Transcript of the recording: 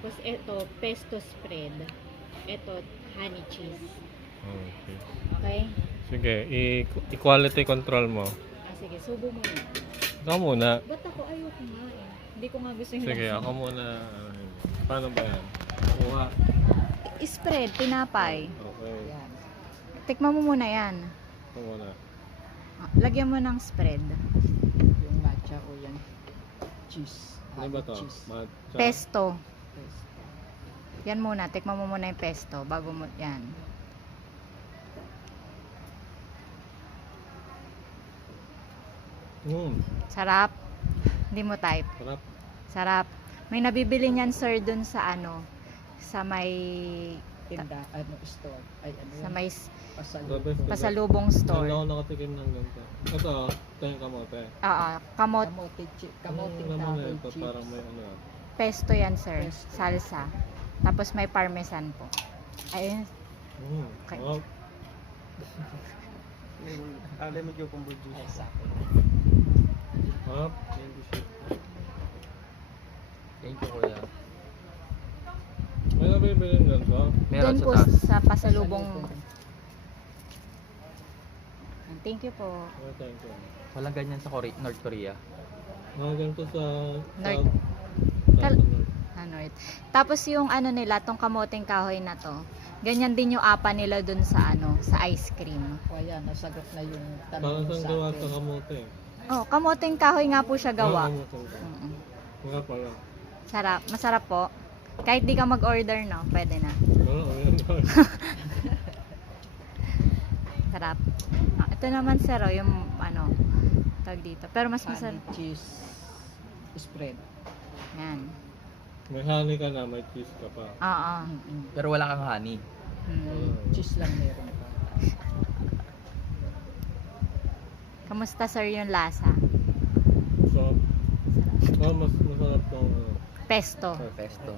Tapos ito, pesto spread. Ito, honey cheese. Okay. Okay? Sige, i-quality control mo. Sige, subo mo na. Ikaw muna. Ba't ako ayoko nga eh. Hindi ko nga gusto yung Sige, lasa. ako muna. Paano ba yan? Kuha. Spread, tinapay. Okay. Yan. Tikman mo muna yan. Ako muna. Lagyan mo ng spread. Yung matcha o yan. Cheese. Ano ba to? Cheese. Matcha? Pesto. Pesto. Yan muna, tikman mo muna yung pesto bago mo, yan. Sarap. Hindi mo type. Sarap. Sarap. May nabibili niyan sir dun sa ano, sa may Tinda, store. Ay, ano sa yan? may Grabe, pasalubong Hindi store. ako nakatikim ng ganito. Ito, ito yung kamote. Oo, kamot Kamote chip. Kamote Kamote naman kahoy ito, chips. parang may ano. pesto yan sir, Pesto. salsa. Tapos may parmesan po. Ayun. Okay. Oh, Alam mo yung combo juice. Exactly. harap. Thank you, kuya. May nabibili ng ganito. Doon po taas. sa pasalubong. Thank you po. Oh, thank you. Walang ganyan sa North Korea. Mga ganito sa... North. South. Ano it. Tapos yung ano nila, tong kamoteng kahoy na to. Ganyan din yung apa nila dun sa ano, sa ice cream. O yan, nasagot na yung Parang tanong mo saan sa gawa akin. sa kamote. Oh, kamoteng kahoy nga po siya gawa. Kamote. Mm-mm. Mga pala. Sarap, masarap po. Kahit di ka mag-order, no, pwede na. Oo, yan. Sarap. Ito naman sir, oh, yung ano, tag dito. Pero mas masarap. Honey cheese spread. Yan. May honey ka na, may cheese ka pa. Oo. Pero wala kang honey. Cheese lang meron pa. Kamusta sir yung lasa? So, mas masarap tong Pesto. Pesto.